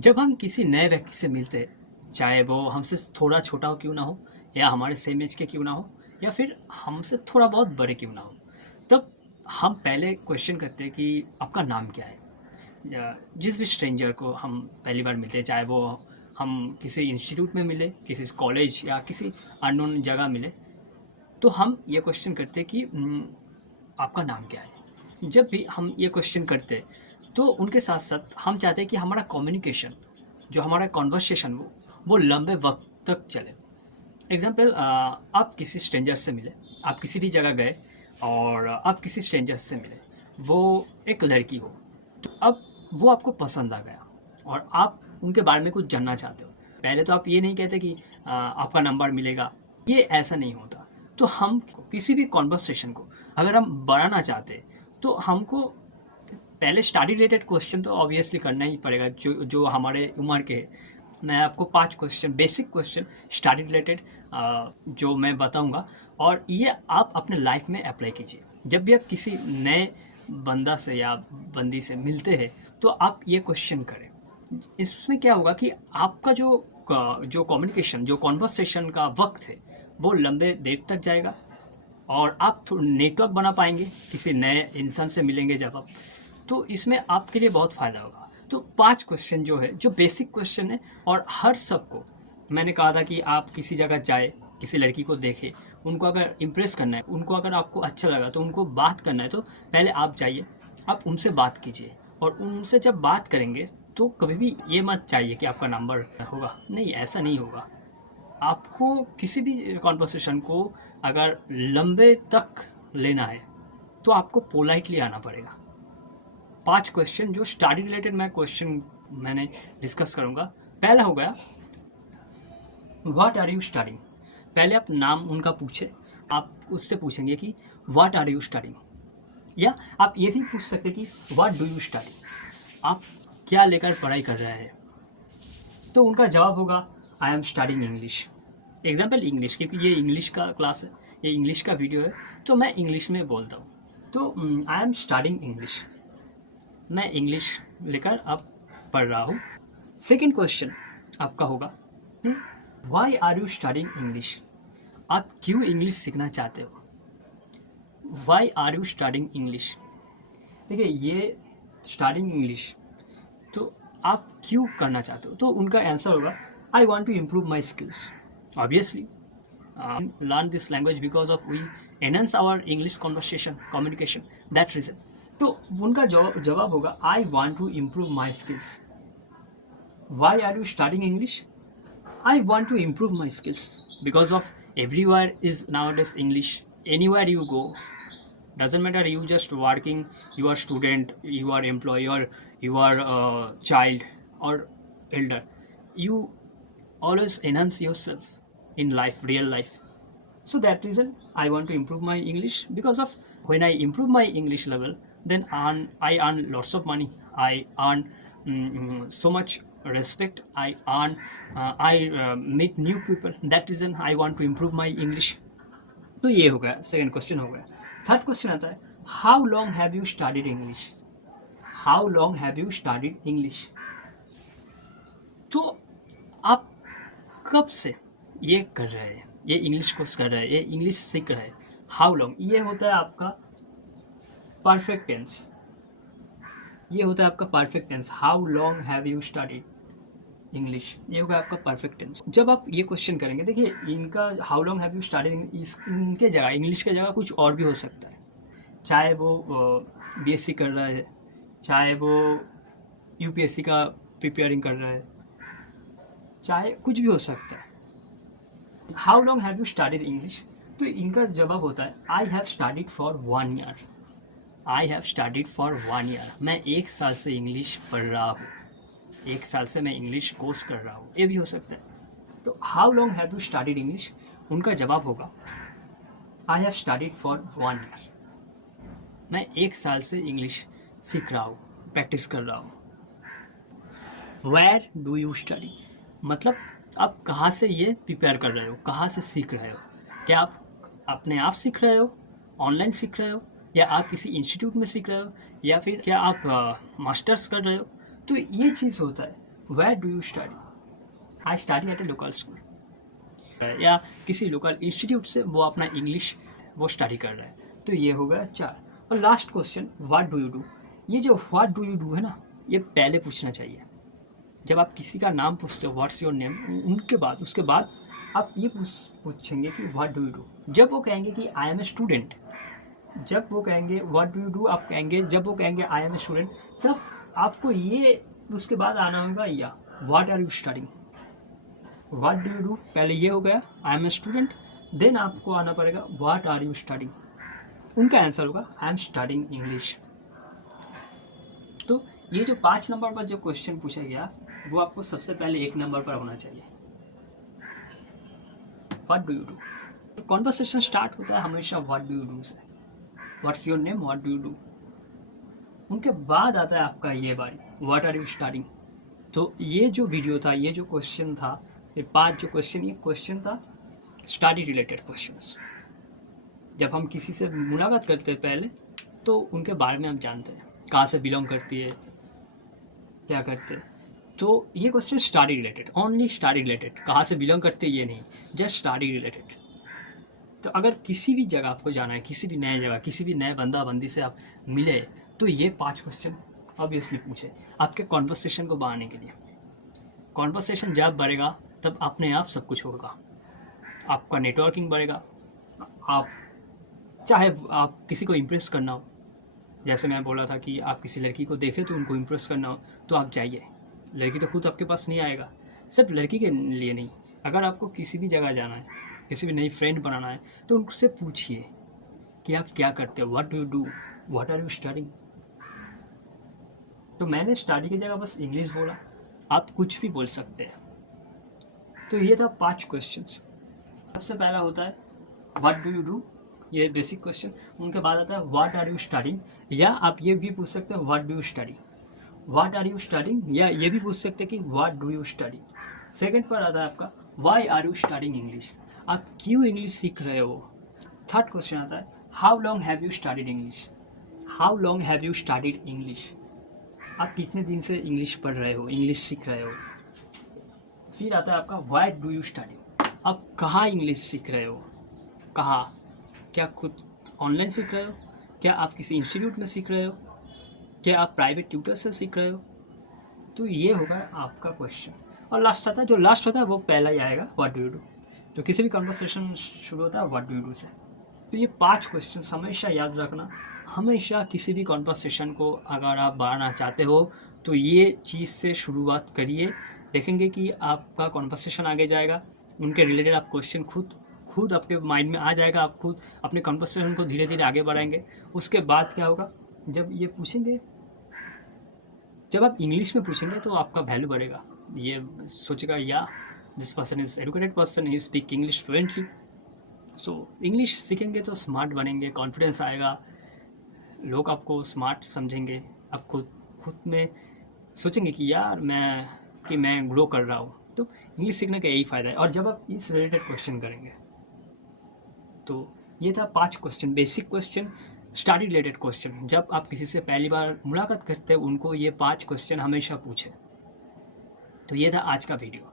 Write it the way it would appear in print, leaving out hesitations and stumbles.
जब हम किसी नए व्यक्ति से मिलते हैं, चाहे वो हमसे थोड़ा छोटा हो क्यों ना हो, या हमारे सेम एज के क्यों ना हो, या फिर हमसे थोड़ा बहुत बड़े क्यों ना हो, तब हम पहले क्वेश्चन करते हैं कि आपका नाम क्या है। या जिस भी स्ट्रेंजर को हम पहली बार मिलते हैं, चाहे वो हम किसी इंस्टीट्यूट में मिले, किसी कॉलेज या किसी अननोन जगह मिले, तो हम ये क्वेश्चन करते हैं कि आपका नाम क्या है। जब भी हम ये क्वेश्चन करते तो उनके साथ साथ हम चाहते हैं कि हमारा कम्युनिकेशन, जो हमारा कॉन्वर्सेशन वो लंबे वक्त तक चले। एग्जाम्पल, आप किसी स्ट्रेंजर से मिले, आप किसी भी जगह गए और आप किसी स्ट्रेंजर से मिले, वो एक लड़की हो, तो अब वो आपको पसंद आ गया और आप उनके बारे में कुछ जानना चाहते हो। पहले तो आप ये नहीं कहते कि आपका नंबर मिलेगा, ये ऐसा नहीं होता। तो हम किसी भी कॉन्वर्सेशन को अगर हम बढ़ाना चाहते तो हमको पहले स्टडी रिलेटेड क्वेश्चन तो ऑब्वियसली करना ही पड़ेगा, जो जो हमारे उम्र के हैं। मैं आपको 5 question, basic question study related जो मैं बताऊंगा, और ये आप अपने लाइफ में अप्लाई कीजिए। जब भी आप किसी नए बंदा से या बंदी से मिलते हैं तो आप ये क्वेश्चन करें। इसमें क्या होगा कि आपका जो कम्युनिकेशन, जो कॉन्वर्सेशन का वक्त है, वो लंबे देर तक जाएगा और आप नेटवर्क बना पाएंगे किसी नए इंसान से मिलेंगे जब आप। तो इसमें आपके लिए बहुत फ़ायदा होगा। तो 5 क्वेश्चन जो है, जो बेसिक क्वेश्चन है, और हर सबको मैंने कहा था कि आप किसी जगह जाए, किसी लड़की को देखें, उनको अगर इम्प्रेस करना है, उनको अगर आपको अच्छा लगा तो उनको बात करना है, तो पहले आप जाइए, आप उनसे बात कीजिए। और उनसे जब बात करेंगे तो कभी भी ये मत चाहिए कि आपका नंबर होगा, नहीं, ऐसा नहीं होगा। आपको किसी भी कॉन्वर्सेशन को अगर लंबे तक लेना है तो आपको पोलाइटली आना पड़ेगा। 5 क्वेश्चन जो स्टडी रिलेटेड मैंने डिस्कस करूंगा। पहला हो गया, व्हाट आर यू स्टडिंग। पहले आप नाम उनका पूछे, आप उससे पूछेंगे कि व्हाट आर यू स्टडिंग, या आप ये भी पूछ सकते कि व्हाट डू यू स्टडी, आप क्या लेकर पढ़ाई कर रहे हैं। तो उनका जवाब होगा, I am studying English. Example English, क्योंकि ये इंग्लिश का क्लास है, ये इंग्लिश का वीडियो है, तो मैं इंग्लिश में बोलता हूँ। तो आई एम स्टडिंग इंग्लिश, मैं इंग्लिश लेकर अब पढ़ रहा हूँ। सेकेंड क्वेश्चन आपका होगा, why are you studying English, आप क्यों इंग्लिश सीखना चाहते हो। Why are you studying English, देखिए ये स्टडिंग इंग्लिश, तो आप क्यों करना चाहते हो। तो उनका आंसर होगा, I want to improve my skills. Obviously learn this language because of we enhance our English conversation communication, that reason। तो उनका जवाब होगा, I want to improve my skills. Why are you studying English, I want to improve my skills because of everywhere is nowadays English, anywhere you go, doesn't matter you just working, you are student, you are employee, or you are a child or elder, you always enhance yourself in life, real life. So that reason I want to improve my English, because of when I improve my English level, then I earn lots of money, I earn so much respect, I meet new people, that reason I want to improve my English। तो ये हो गया, second question हो गया। Third question आता है, how long have you studied English. How long have you studied English, तो आप कब से ये कर रहे हैं, ये इंग्लिश कोर्स कर रहे हैं, ये इंग्लिश सीख रहे हैं। हाउ लॉन्ग, ये होता है आपका परफेक्ट टेंस, ये होता है आपका perfect tense. How long have you studied English, ये होगा आपका परफेक्ट टेंस। जब आप ये क्वेश्चन करेंगे, देखिए इनका how long have you studied, इनके जगह, इंग्लिश के जगह कुछ और भी हो सकता है। चाहे वो बीएससी कर रहा है, चाहे वो यूपीएससी का प्रिपेयरिंग कर रहा है, चाहे कुछ भी हो सकता है। How long have you studied English, तो इनका जवाब होता है, I have studied for 1 year. I have studied for 1 year, मैं 1 साल से इंग्लिश पढ़ रहा हूँ, 1 साल से मैं इंग्लिश कोर्स कर रहा हूँ, ये भी हो सकता है। तो how long have you studied English, उनका जवाब होगा, I have studied for 1 year, मैं 1 साल से इंग्लिश सीख रहा हूँ, प्रैक्टिस कर रहा हूँ। वेयर डू यू स्टडी, मतलब आप कहाँ से ये प्रिपेयर कर रहे हो, कहाँ से सीख रहे हो। क्या आप अपने आप सीख रहे हो, ऑनलाइन सीख रहे हो, या आप किसी इंस्टीट्यूट में सीख रहे हो, या फिर क्या आप मास्टर्स कर रहे हो। तो ये चीज़ होता है, where do you study, I study at a local school, या किसी लोकल इंस्टीट्यूट से वो अपना इंग्लिश वो स्टडी कर रहा है। तो ये हो गया 4। और last question what do you do, ये जो व्हाट डू यू डू है ना, ये पहले पूछना चाहिए। जब आप किसी का नाम पूछते हो व्हाट्स योर नेम, उसके बाद आप ये पूछेंगे कि व्हाट डू यू डू। जब वो कहेंगे कि आई एम ए स्टूडेंट, जब वो कहेंगे व्हाट डू यू डू, आप कहेंगे, जब वो कहेंगे आई एम ए स्टूडेंट, तब आपको ये उसके बाद आना होगा या what are you studying. What do you do पहले ये हो गया, I am a student, then आपको आना पड़ेगा व्हाट आर यू स्टडिंग। उनका आंसर होगा आई एम स्टडिंग इंग्लिश। तो ये जो 5 नंबर पर जो क्वेश्चन पूछा गया वो आपको सबसे पहले 1 नंबर पर होना चाहिए, what do you do. Conversation start होता है हमेशा व्हाट डू यू डू से, what's your name, what do you do. उनके बाद आता है आपका ये बारी व्हाट आर यू स्टडिंग। तो ये जो वीडियो था, ये जो क्वेश्चन था, ये 5 जो क्वेश्चन, ये क्वेश्चन था स्टडी रिलेटेड क्वेश्चंस। जब हम किसी से मुलाकात करते हैं पहले, तो उनके बारे में हम जानते हैं, कहाँ से बिलोंग करती है, क्या करते हैं। तो ये question study related, only study related, कहाँ से बिलोंग करते हैं ये नहीं, जस्ट स्टडी रिलेटेड। तो अगर किसी भी जगह आपको जाना है, किसी भी नए जगह, किसी भी नए बंदा बंदी से आप मिले, तो ये 5 क्वेश्चन ऑब्वियसली पूछे आपके कॉन्वर्सेशन को बढ़ाने के लिए। कॉन्वर्सेशन जब बढ़ेगा तब अपने आप सब कुछ होगा, आपका नेटवर्किंग बढ़ेगा। आप चाहे आप किसी को इम्प्रेस करना हो, जैसे मैं बोला था कि आप किसी लड़की को देखें तो उनको इम्प्रेस करना हो, तो आप जाइए। लड़की तो खुद आपके पास नहीं आएगा, सिर्फ लड़की के लिए नहीं, अगर आपको किसी भी जगह जाना है, किसी भी नई फ्रेंड बनाना है, तो उनसे पूछिए कि आप क्या करते हो, what do you do, what are you studying. तो मैंने स्टडी की जगह बस इंग्लिश बोला, आप कुछ भी बोल सकते हैं। तो ये था 5 क्वेश्चंस। सबसे पहला होता है व्हाट डू यू डू, ये बेसिक क्वेश्चन। उनके बाद आता है व्हाट आर यू स्टडिंग, या आप ये भी पूछ सकते हैं what do you study, what are you studying, या ये भी पूछ सकते हैं कि what do you study. Second पर आता है आपका why are you studying English, आप क्यों इंग्लिश सीख रहे हो। थर्ड क्वेश्चन आता है how long have you studied English, how long have you studied English, आप कितने दिन से इंग्लिश पढ़ रहे हो, इंग्लिश सीख रहे हो। फिर आता है आपका व्हाई डू यू स्टडी, आप कहाँ इंग्लिश सीख रहे हो, कहाँ, क्या खुद ऑनलाइन सीख रहे हो, क्या आप किसी इंस्टीट्यूट में सीख रहे हो, क्या आप प्राइवेट ट्यूटर से सीख रहे हो। तो ये होगा आपका क्वेश्चन। और लास्ट आता है, जो लास्ट होता है वो पहला ही आएगा व्हाट डू यू डू। तो किसी भी कन्वर्सेशन शुरू होता है व्हाट डू यू डू से। तो ये 5 क्वेश्चन हमेशा याद रखना। हमेशा किसी भी कन्वर्सेशन को अगर आप बढ़ाना चाहते हो तो ये चीज़ से शुरुआत करिए, देखेंगे कि आपका कन्वर्सेशन आगे जाएगा, उनके रिलेटेड आप क्वेश्चन खुद आपके माइंड में आ जाएगा, आप खुद अपने कन्वर्सेशन को धीरे धीरे आगे बढ़ाएंगे। उसके बाद क्या होगा, जब ये पूछेंगे, जब आप इंग्लिश में पूछेंगे तो आपका वैल्यू बढ़ेगा। ये सोचेगा या this person is educated person, he speak English fluently. So English सीखेंगे तो स्मार्ट बनेंगे, कॉन्फिडेंस आएगा, लोग आपको स्मार्ट समझेंगे, आप खुद में सोचेंगे कि यार मैं ग्रो कर रहा हूँ। तो इंग्लिश सीखने का यही फ़ायदा है। और जब आप इस रिलेटेड क्वेश्चन करेंगे, तो ये था 5 question, basic question, study related question. जब आप किसी से पहली बार मुलाकात करते हैं, उनको ये 5 क्वेश्चन हमेशा पूछें। तो ये था आज का वीडियो।